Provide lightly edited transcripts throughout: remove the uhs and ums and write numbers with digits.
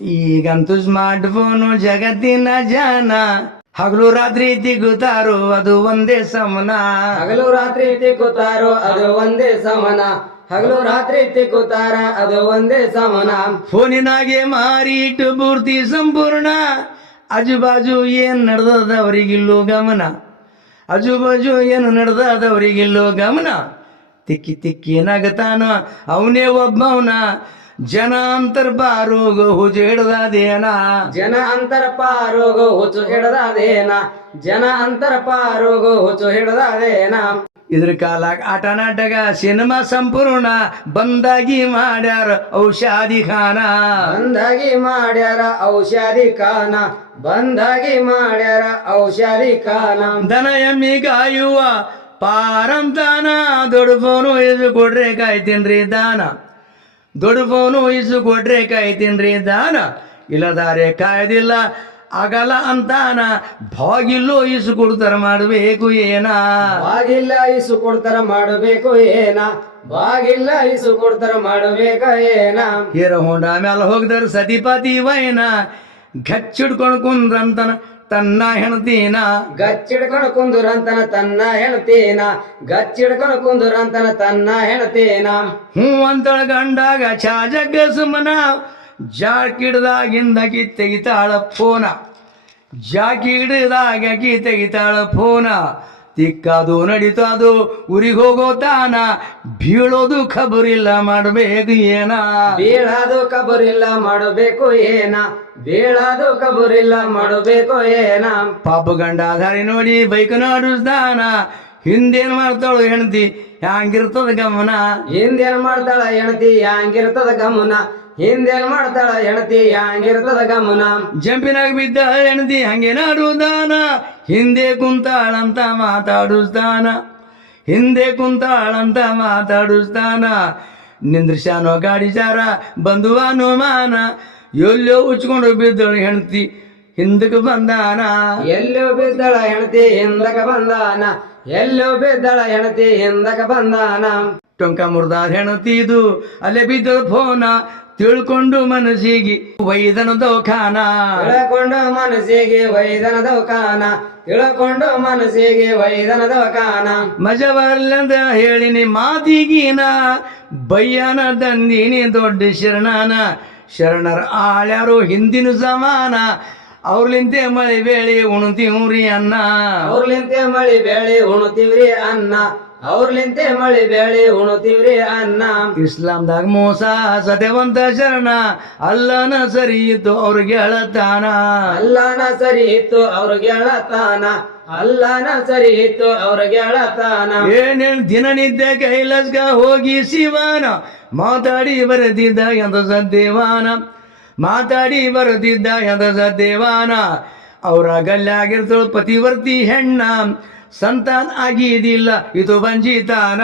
ಈಗಂತೂ smart phone ಜಗತ್ತಿನ ಜನ ಹಗಲು ರಾತ್ರಿ ತಿಗುತ್ತಾರೋ ಅದು ಒಂದೇ ಸಮನ. ಹಗಲು ರಾತ್ರಿ ತಿಕ್ಕುತ್ತಾರೋ ಅದು ಒಂದೇ ಸಮನ. ಹಗಲು ರಾತ್ರಿ ತಿಕ್ಕುತ್ತಾರ ಅದು ಒಂದೇ ಸಮನ. ಫೋನಿನಾಗೆ ಮಾರಿ ಇಟ್ಟು ಪೂರ್ತಿ ಸಂಪೂರ್ಣ. ಆಜುಬಾಜು ಏನ್ ನಡೆದವರಿಗಿಲ್ಲೋ ಗಮನ. ಆಜುಬಾಜು ಏನು ನಡೆದವರಿಗಿಲ್ಲೋ ಗಮನ. ತಿಕ್ಕಿ ತಿಕ್ಕಿ ನಗತಾನ ಅವನೇ ಒಬ್ಬವನ. ಜನ ಅಂತರ್ಪಾರೋಗ ಹುಜು ಹಿಡ್ದದೇನ. ಜನ ಅಂತರ್ಪಾರೋಗ ಹುಚ್ಚು ಹಿಡ್ದದೇನ. ಜನ ಅಂತರ್ಪಾರೋಗ ಹುಚ್ಚು ಹಿಡ್ದದೇನ. ಇದ್ರ ಕಾಲಾಗ ಆಟ ನಾಟಕ ಸಿನಿಮಾ ಸಂಪೂರ್ಣ ಬಂದಾಗಿ ಮಾಡ್ಯಾರ ಔಷಧಿ ಖಾನ. ಬಂದಾಗಿ ಮಾಡ್ಯಾರ ಔಷಧಿ ಖಾನ. ಬಂದಾಗಿ ಮಾಡ್ಯಾರ ಔಷಧಿ ಖಾನ. ದನ ಎಮ್ಮಿ ಕಾಯುವ ಪಾರಂತಾನ. ದೊಡ್ಡ ಫೋನು ಇಸು ಕೊಡ್ರೆ ಕಾಯ್ತೀನ್ರಿ ದಾನ. ದೊಡ್ಡ ಫೋನು ಇಸು ಕೊಡ್ರೆ ಕಾಯ್ತೀನ್ರಿ ದಾನ. ಇಲ್ಲದಾರೆ ಕಾಯ್ದಿಲ್ಲ ಆಗಲ್ಲ ಅಂತಾನ. ಭಾಗಿಲ್ಲೋ ಇಸು ಕೊಡ್ತಾರ ಮಾಡಬೇಕು ಏನ. ಬಾಗಿಲ್ಲ ಇಸು ಕೊಡ್ತಾರ ಮಾಡಬೇಕು ಏನ. ಬಾಗಿಲ್ಲ ಇಸು ಕೊಡ್ತಾರ ಮಾಡಬೇಕ ಏನ. ಹೀರೋ ಹೊಂಡ ಮ್ಯಾಲ ಹೋಗ್ದಾರ ಸತಿಪತಿ ವೈನ. ಗಚ್ಚಿಡ್ಕೊಂಡು ಕುಂದ್ರಂತನ ತನ್ನ ಹೆಣತೀನ. ಗಚ್ಚಿಡ್ಕೊಂಡು ಕುಂದುರಂತನ ತನ್ನ ಹೆಣತೀನ. ಗಚ್ಚಿಡ್ಕೊಂಡು ಕುಂದುರಂತನ ತನ್ನ ಹೆಣತೀನ. ಹ್ಞೂ ಅಂತಳ ಗಂಡಾಗ ಚಾಜಗ್ಗ ಸುಮನ. ಜಾಕಿಡ್ದಾಗಿಂದ ಕಿ ತೆಗಿತಾಳ ಫೋನ. ಜಾಕಿಡ್ದಾಗ ಕಿ ತೆಗಿತಾಳ ಫೋನ. ತಿಕ್ಕದು ನಡೀತದು ಊರಿಗೆ ಹೋಗೋ ತಾನ. ಬೀಳೋದು ಖಬರಿಲ್ಲ ಮಾಡಬೇಕು ಏನ. ಬೀಳಾದು ಕಬರಿಲ್ಲ ಮಾಡಬೇಕು ಏನ. ಬೀಳಾದು ಕಬರಿಲ್ಲ ಮಾಡಬೇಕು ಏನ. ಪಾಪ ಗಂಡ ದಾರಿ ನೋಡಿ ಬೈಕ್ ನಾಡಿಸ್ದಾನ. ಹಿಂದೇನ್ ಮಾಡ್ತಾಳು ಹೆಣ್ತಿ ಹ್ಯಾಂಗಿರ್ತದ ಗಮನ. ಹಿಂದೇನ್ ಮಾಡ್ತಾಳ ಹೆಣತಿ ಹ್ಯಾಂಗಿರ್ತದ ಗಮನ. ಹಿಂದೇನ್ ಮಾಡ್ತಾಳ ಹೆಣತಿ ಹ್ಯಾಂಗಿರ್ತದ ಗಮನ. ಜಂಪಿನಾಗ ಬಿದ್ದ ಹೆಣ್ತಿ ಹಂಗೆ ನಾಡುದಾನ. ಹಿಂದೆ ಕುಂತಾಳಂತ ಮಾತಾಡಿಸ್ತಾನ. ಹಿಂದೆ ಕುಂತಾಳಂತ ಮಾತಾಡಿಸ್ತಾನ. ನಿಂದ್ರಿಸ್ಯಾನೋ ಗಾಡಿ ಚಾರ ಬಂದು ಅನುಮಾನ. ಎಲ್ಲೋ ಉಚ್ಕೊಂಡು ಬಿದ್ದಳು ಹೆಣ್ತಿ ಹಿಂದಕ್ಕೆ ಬಂದಾನ. ಎಲ್ಲೋ ಬಿದ್ದಳ ಹೆಣತಿ ಹಿಂದಕ ಬಂದಾನ. ಎಲ್ಲೋ ಬಿದ್ದಳ ಹೆಣತಿ ಹಿಂದಕ ಬಂದಾನ. ಟೊಂಕ ಮುರ್ದಾದ ಹೆಣತಿದು ಅಲ್ಲೇ ಬಿದ್ದಳು ಫೋನ. ತಿಳ್ಕೊಂಡು ಮನಸ್ಸಿಗೆ ವೈದನ ದೋಖಾನ. ತಿಳ್ಕೊಂಡು ಮನಸ್ಸಿಗೆ ವೈದನ ದೋಖಾನ. ತಿಳ್ಕೊಂಡು ಮನಸ್ಸಿಗೆ ವೈದನ ದೋಖಾನ. ಮಜ ಬರ್ಲಂತ ಹೇಳಿನಿ ಮಾತಿಗೀನ. ಬಯ್ಯನ ತಂದಿನಿ ದೊಡ್ಡ ಶರಣನ. ಶರಣರ ಆಳ್ಯಾರು ಹಿಂದಿನ ಸಮಾನ. ಅವ್ರಲಿಂತೆ ಮಳೆ ಬೇಳೆ ಉಣ್ತೀವ್ರಿ ಅನ್ನ. ಅವ್ರಲಿಂತೆ ಮಳಿ ಬೇಳೆ ಉಣ್ತೀವ್ರಿ ಅನ್ನ. ಅವ್ರಲಿಂತೆ ಮಳಿ ಬೇಳೆ ಉಣ್ತೀವ್ರಿ ಅನ್ನ. ಇಸ್ಲಾಂದಾಗ ಮೋಸ ಸತ್ಯವಂತ ಶರಣ. ಅಲ್ಲನ ಸರಿ ಇತ್ತು ಅವ್ರಿಗೆ ಹೇಳತಾನ. ಅಲ್ಲನ ಸರಿ ಇತ್ತು ಅವ್ರಿಗೆ ಹೇಳತಾನ. ಅಲ್ಲನ ಸರಿ ಇತ್ತು ಅವ್ರಿಗೆ ಹೇಳತಾನ. ಏನೇನ್ ದಿನನಿದ್ದೆ ಕೈಲಾಸ್ಗ ಹೋಗಿ ಶಿವನ. ಮಾತಾಡಿ ಬರೆದಿದ್ದ ಎಂತ ಸದ್ದೇವಾನ. ಮಾತಾಡಿ ಬರೆದಿದ್ದ ಎಂತ ಸದ್ದೇವಾನ. ಅವ್ರ ಗಲ್ಲಾಗಿರ್ತಳು ಪತಿವರ್ತಿ ಹೆಣ್ಣ. ಸಂತಾನ ಆಗಿದಿಲ್ಲ ಇದು ಬಂಜಿತಾನ.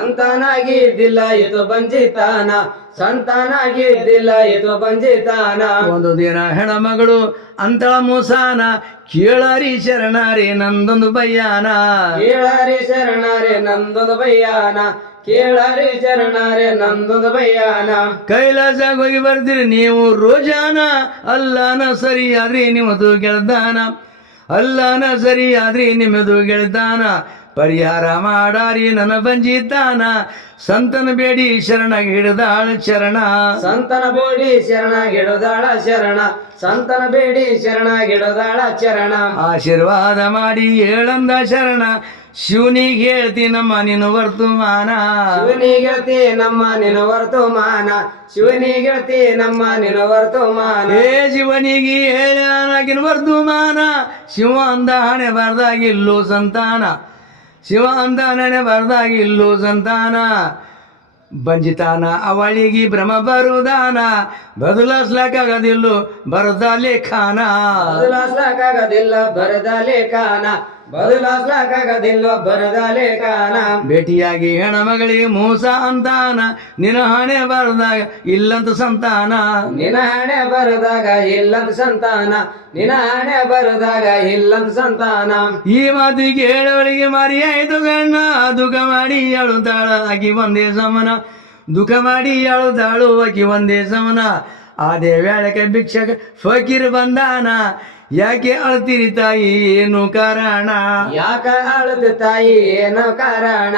ಸಂತಾನ ಆಗಿದ್ದಿಲ್ಲ ಇದು ಬಂಜಿತಾನ. ಸಂತಾನ ಆಗಿದ್ದಿಲ್ಲ ಇದು ಬಂಜಿತಾನ. ಒಂದು ದಿನ ಹೆಣ್ಮಗಳು ಅಂತಳ ಮೋಸಾನ. ಕೇಳರಿ ಶರಣರೇ ನಂದೊಂದು ಬಯ್ಯಾನ. ಕೇಳರಿ ಶರಣರೇ ನಂದೊಂದು ಬಯ್ಯಾನ. ಕೇಳರಿ ಶರಣರೇ ನಂದೊಂದು ಬಯ್ಯಾನ. ಕೈಲಾಸಾಗ ಹೋಗಿ ಬರ್ತೀರಿ ನೀವು ರೋಜಾನ. ಅಲ್ಲನ ಸರಿ ಆದ್ರಿ ನಿಮ್ಮದು ಗೆಳ್ದಾನ. ಅಲ್ಲನ ಸರಿ ಆದ್ರಿ ನಿಮ್ಮದು ಗೆಳ್ದಾನ. ಪರಿಹಾರ ಮಾಡಾರಿ ನನ್ನ ಬಂಜಿತಾನ. ಸಂತನ ಬೇಡಿ ಶರಣಾಗಿ ಹಿಡಿದಾಳ ಶರಣ. ಸಂತನ ಬೇಡಿ ಶರಣಾಗಿಡುದಾಳ ಶರಣ. ಸಂತನ ಬೇಡಿ ಶರಣಾಗಿಡುದಾಳ ಶರಣ. ಆಶೀರ್ವಾದ ಮಾಡಿ ಹೇಳಂದ ಶರಣ. ಶಿವನಿಗೆ ಹೇಳ್ತಿ ನಮ್ಮ ನಿನ್ನ ವರ್ತಮಾನ. ಶಿವನಿಗೆಳ್ತಿ ನಮ್ಮ ನಿನ ವರ್ತಮಾನ. ಶಿವನಿಗೆಳ್ತಿ ನಮ್ಮ ನಿನ ವರ್ತಮಾನ. ಏ ಶಿವನಿಗೆ ಹೇಳಾಗಿನ ವರ್ತಮಾನ. ಶಿವ ಅಂದ ಹಣೆ ಬರ್ದಾಗಿಲ್ಲೋ ಸಂತಾನ. ಶಿವ ಅಂದ ಹಣೆ ಬರ್ದಾಗಿಲ್ಲೋ ಸಂತಾನ. ಬಂಜಿತಾನ ಅವಳಿಗೆ ಭ್ರಮ ಬರುದಾನ. ಬದಲಾಸ್ಲಕ್ಕಾಗದಿಲ್ಲೋ ಬರದ ಲೇಖಾನ. ಬದಲಾಸ್ಲಕ್ಕಾಗದಿಲ್ಲ ಬರದ ಲೇಖಾನ. ಬದಲಾಸ್ಲಕ್ಕಾಗದಿಲ್ಲ ಬರದ ಲೇಖಾನ. ಭೇಟಿಯಾಗಿ ಹೆಣ್ಮಗಳಿಗೆ ಮೋಸ ಅಂತಾನ. ನಿನ್ನ ಹಣೆ ಬರದಾಗ ಇಲ್ಲಂತ ಸಂತಾನ. ನಿನ ಹಣೆ ಬರದಾಗ ಇಲ್ಲಂತ ಸಂತಾನ. ನಿನ ಹಣೆ ಬರದಾಗ ಇಲ್ಲಂತ ಸಂತಾನ. ಈ ಮಾತಿಗೆ ಹೇಳವಳಿಗೆ ಮಾರಿ ಆಯ್ತು ಗಣ್ಣ. ದುಃಖ ಮಾಡಿ ಅಳುತ್ತಾಳ ಆಕಿ ಒಂದೇ ಸಮನ. ದುಃಖ ಮಾಡಿ ಅಳುತ್ತಾಳು ಆಕಿ ಒಂದೇ ಸಮನ. ಅದೇ ವೇಳಕ್ಕೆ ಭಿಕ್ಷಕ ಫಕೀರ್ ಬಂದಾನ ಯಾಕೆ ಅಳ್ತೀರಿ ತಾಯಿ ಏನು ಕಾರಣ ಯಾಕ ಅಳುತ್ತ ತಾಯಿ ಏನೋ ಕಾರಣ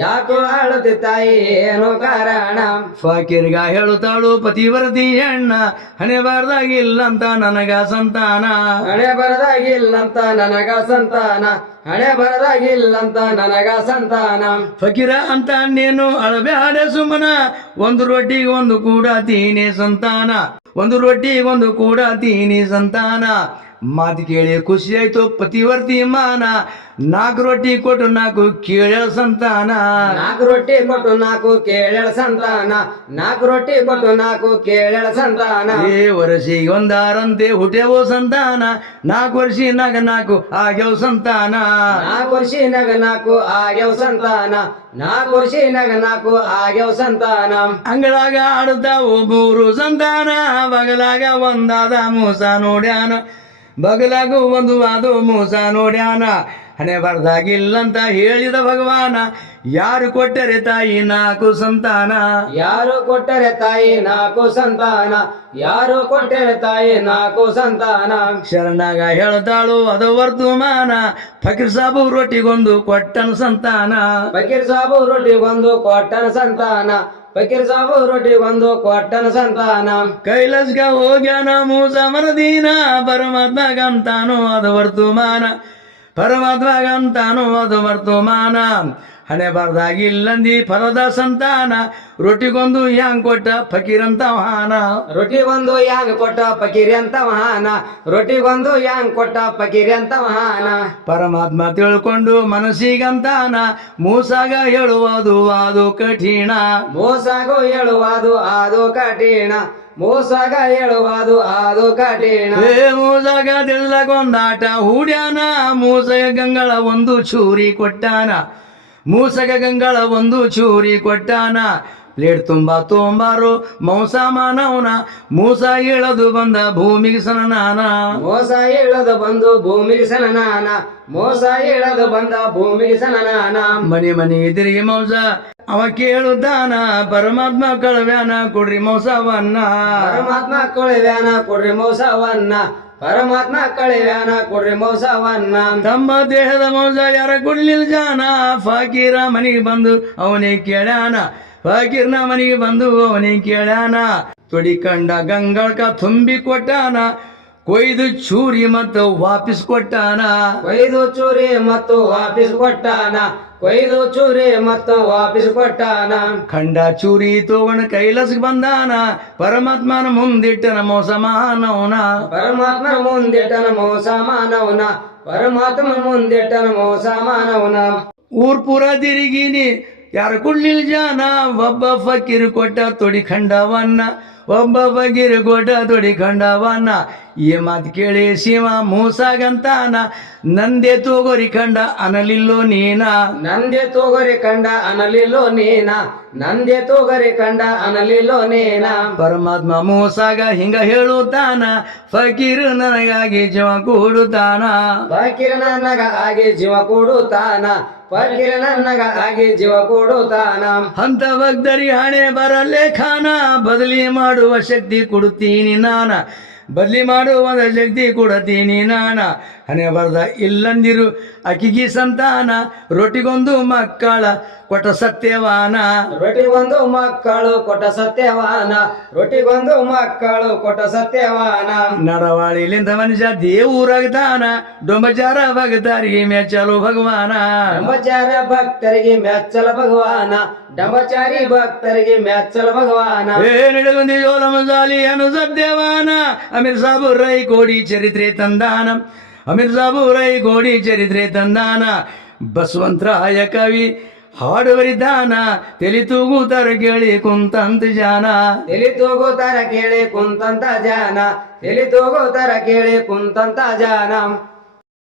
ಯಾಕೋ ಅಳುತ್ತ ತಾಯಿ ಏನೋ ಕಾರಣ ಫಕೀರ್ಗ ಹೇಳುತ್ತಾಳು ಪತಿವರ್ತಿ ಹೆಣ್ಣ ಹಣೆ ಬಾರ್ದಾಗಿಲ್ಲಂತ ನನಗ ಸಂತಾನ ಹಣೆ ಬರದಾಗಿಲ್ಲಂತ ನನಗ ಸಂತಾನ ಹಣೆ ಬರದಾಗಿಲ್ಲಂತ ನನಗ ಸಂತಾನ ಫಕೀರ ಅಂತ ನೀನು ಅಳಬ್ಯಾಡ ಸುಮ್ಮನ ಒಂದು ರೊಟ್ಟಿಗೆ ಒಂದು ಕೂಡ ತೀನಿ ಸಂತಾನ ಒಂದು ರೊಟ್ಟಿಗೆ ಒಂದು ಕೂಡ ತೀನಿ ಸಂತಾನ ಮಾತು ಕೇಳಿ ಖುಷಿ ಆಯ್ತು ಪತಿವರ್ತಿ ಮಾನ 4 ರೊಟ್ಟಿ ಕೊಟ್ಟು 4 ಕೇಳ ಸಂತಾನ 4 ರೊಟ್ಟಿ ಕೊಟ್ಟು 4 ಕೇಳಳ ಸಂತಾನ 4 ರೊಟ್ಟಿ ಕೊಟ್ಟು 4 ಕೇಳಳ ಸಂತಾನ ವರ್ಷಿಗೆ ಒಂದಾರಂತೆ ಹುಟ್ಟ್ಯವೋ ಸಂತಾನ 4 ವರ್ಷಿನಾಗ 4 ಆಗ್ಯವ ಸಂತಾನ 4 ವರ್ಷಿನಾಗ 4 ಆಗ್ಯವ ಸಂತಾನ 4 ವರ್ಷಿನಾಗ 4 ಆಗ್ಯವ ಸಂತಾನ ಅಂಗಳಾಗ ಆಡುತ್ತಾವು 3 ಸಂತಾನ ಬಗಲಾಗ ಒಂದಾದ ಮೂಸ ನೋಡ್ಯಾನ ಬಗಲಾಗ ಒಂದು ಅದು ಮೂಸ ನೋಡ್ಯಾನ ಹಣೆ ಬರ್ದಾಗಿಲ್ಲಂತ ಹೇಳಿದ ಭಗವಾನ ಯಾರು ಕೊಟ್ಟರೆ ತಾಯಿ 4 ಸಂತಾನ ಯಾರು ಕೊಟ್ಟರೆ ತಾಯಿ 4 ಸಂತಾನ ಯಾರು ಕೊಟ್ಟರೆ ತಾಯಿ 4 ಸಂತಾನ ಶರಣಾಗ ಹೇಳ್ತಾಳು ಅದು ವರ್ತಮಾನ ಫಕೀರ್ ಸಾಬು ರೊಟ್ಟಿಗೊಂದು ಕೊಟ್ಟನ ಸಂತಾನ ಫಕೀರ್ ಸಾಬು ರೊಟ್ಟಿಗೊಂದು ಕೊಟ್ಟನ ಸಂತಾನ ಫಕೀರ್ ಸಾಬು ರೊಟ್ಟಿಗೊಂದು ಕೊಟ್ಟನ ಸಂತಾನ ಕೈಲಾಸ್ಗ ಹೋಗ್ಯಾನ ಮೂಸ ಮರದೀನ ಪರಮಾತ್ಮಗಂತಾನು ಅದು ವರ್ತಮಾನ ಪರಮಾತ್ಮಗಂತಾನು ಅದು ವರ್ತಮಾನ ಹಣೆ ಬರ್ದಾಗಿಲ್ಲಂದಿ ಫಲದ ಸಂತಾನ ರೊಟ್ಟಿಗೊಂದು ಹ್ಯಾಂಗ್ ಕೊಟ್ಟ ಫಕೀರಂತ ಮಹಾನ ರೊಟ್ಟಿಗೊಂದು ಯಾಂಗ್ ಕೊಟ್ಟ ಫಕೀರಿ ಅಂತ ಮಹಾನ ರೊಟ್ಟಿಗೊಂದು ಯಾಂಗ್ ಕೊಟ್ಟ ಫಕೀರಿ ಅಂತ ಮಹಾನ ಪರಮಾತ್ಮ ತಿಳ್ಕೊಂಡು ಮನಸ್ಸಿಗಂತಾನ ಮೂಸಾಗ ಹೇಳುವುದು ಅದು ಕಠಿಣ ಮೋಸಾಗೋ ಹೇಳುವುದು ಅದು ಕಠಿಣ ಮೋಸಾಗ ಹೇಳುವುದು ಅದು ಕಠಿಣ ಮೂಸಾಗ ತಿಳ್ಳಗೊಂದಾಟ ಹೂಡ್ಯಾನ ಮೂಸಗ ಗಂಗಳ ಒಂದು ಚೂರಿ ಕೊಟ್ಟಾನ ಮೂಸಗ ಗಂಗಳ ಒಂದು ಚೂರಿ ಕೊಟ್ಟಾನ ಪ್ಲೇಟ್ ತುಂಬಾ ತೊಂಬಾರು ಮೌಸ ಮಾನವನ ಮೂಸ ಇಳದು ಬಂದ ಭೂಮಿಗೆ ಸನನಾನ ಮೋಸ ಇಳದು ಬಂದು ಭೂಮಿಗೆ ಸನನಾನ ಮೋಸ ಇಳದು ಬಂದ ಭೂಮಿಗೆ ಸನನಾನ ಮನೆ ಮನೆಗೆ ತಿರುಗಿ ಮೌಸ ಅವ ಕೇಳುತ್ತಾನ ಪರಮಾತ್ಮ ಕಳವ್ಯಾನ ಕೊಡ್ರಿ ಮೌಸವನ್ನ ಪರಮಾತ್ಮ ಕೊಳವ್ಯಾನ ಕೊಡ್ರಿ ಮೋಸವನ್ನ ಪರಮಾತ್ಮ ಕಳೆವ್ಯಾನ ಕೊಡ್ರಿ ಮೋಸವನ್ನ ತಮ್ಮ ದೇಹದ ಮೌಸ ಯಾರ ಕೊಡ್ಲಿಲ್ಲ ಜಾನ ಫಕೀರ ಮನೆಗೆ ಬಂದು ಅವನೇ ಕೇಳ್ಯಾನ ಫಕೀರ್ನ ಮನೆಗೆ ಬಂದು ಅವನೇ ಕೇಳ್ಯಾನ ತೊಡಿಕಂಡ ಗಂಗಳಕ ತುಂಬಿ ಕೊಟ್ಟಾನ ಕೊಯ್ದು ಚೂರಿ ಮತ್ತು ವಾಪಸ್ ಕೊಟ್ಟಾನ ಕೊಯ್ದು ಚೂರಿ ಮತ್ತು ವಾಪಸ್ ಕೊಟ್ಟಾನ ಕೊಯ್ದು ಚೂರಿ ಮತ್ತು ವಾಪಸ್ ಕೊಟ್ಟಾನ ಖಂಡ ಚೂರಿ ತಗೊಂಡ ಕೈಲಾಸಕ್ಕೆ ಬಂದಾನ ಪರಮಾತ್ಮನ ಮುಂದಿಟ್ಟನ ಮೋಸ ಮಾನವನ ಪರಮಾತ್ಮನ ಮುಂದಿಟ್ಟನ ಮೋಸ ಮಾನವನ ಪರಮಾತ್ಮನ ಮುಂದಿಟ್ಟನ ಮೋಸ ಮಾನವನ ಊರ್ ಪೂರ ತಿರುಗಿನಿ ಯಾರು ಕೊಡ್ಲಿಲ್ಲ ಜಾನ ಒಬ್ಬ ಫಕೀರ್ ಕೊಟ್ಟ ತೊಡಿ ಖಂಡವನ್ನ ಒಬ್ಬ ಫಕೀರ್ ಕೊಟ್ಟ ತೊಡಿ ಖಂಡವನ್ನ ಈ ಮಾತು ಕೇಳಿ ಶಿವ ಮೂಸಾಗಂತಾನ ನಂದೇ ತೋಗೋರಿ ಖಂಡ ಅನಲಿಲ್ಲೋ ನೀನ ನಂದೇ ತೋಗರಿ ಕಂಡ ಅನಲಿಲ್ಲೋ ನೀನ ನಂದೇ ತೋಗರಿ ಕಂಡ ಅನಲಿಲ್ಲೋ ನೀನ ಪರಮಾತ್ಮ ಮೂಸಾಗ ಹಿಂಗ ಹೇಳುತ್ತಾನ ಫಕೀರ್ ನನಗಾಗಿ ಜೀವ ಕೊಡುತ್ತಾನ ಫಕೀರ ನನಗ ಆಗಿ ಜೀವ ಕೊಡುತ್ತಾನ ಫಕೀರ ನನಗ ಆಗಿ ಜೀವ ಕೊಡುತ್ತಾನ ಅಂತ ಭಕ್ತರಿ ಹಣೆ ಬರಲೇ ಖಾನ ಬದಲಿ ಮಾಡುವ ಶಕ್ತಿ ಕೊಡುತ್ತೀನಿ ನಾನ ಬದಲಿ ಮಾಡುವ ಶಕ್ತಿ ಕೊಡುತ್ತೀನಿ ನಾನ ಹಣೆ ಬರ್ದ ಇಲ್ಲಂದಿರು ಅಕಿಗಿ ಸಂತಾನ ರೊಟ್ಟಿಗೊಂದು ಮಕ್ಕಳ ಕೊಟ್ಟ ಸತ್ಯವಾನ ರೊಟ್ಟಿಗೊಂದು ಮಕ್ಕಳು ಕೊಟ್ಟ ಸತ್ಯವಾನ ರೊಟ್ಟಿಗೊಂದು ಮಕ್ಕಳು ಕೊಟ್ಟ ಸತ್ಯವಾನ ನಡವಾಳಿಲಿಂದ ಮನುಷ್ಯ ದೇವರಾಗ್ತಾನ ಡೊಂಬಚಾರ ಭಕ್ತರಿಗೆ ಮೆಚ್ಚಲು ಭಗವಾನ ಡಂಬಚಾರ ಭಕ್ತರಿಗೆ ಮೆಚ್ಚಲ ಭಗವಾನ ಡಂಬಚಾರಿ ಭಕ್ತರಿಗೆ ಮೆಚ್ಚಲ ಭಗವಾನ ನಡೆಗೊಂದಿ ಜೋಲಮ ಜಾಲಿ ಅನು ಸತ್ಯವಾನ ಅಮೀರ್ ಸಾಬು ರೈ ಕೋಡಿ ಚರಿತ್ರೆ ತಂದಾನ ಅಮೀರ್ ಸಾಬು ರೈ ಕೋಡಿ ಚರಿತ್ರೆ ತಂದಾನ ಬಸವಂತರಾಯ ಕವಿ ಹಾಡು ಬರಿದಾನ ತೆಲಿ ತೂಗುತ್ತರ ಕೇಳಿ ಕುಂತಂತ ಜಾನ ತೆಲಿ ತೂಗುತ್ತರ ಕೇಳಿ ಕುಂತಂತ ಜಾನ ತೆಲಿ ತೂಗುತ್ತರ ಕೇಳಿ ಕುಂತಂತ ಜಾನ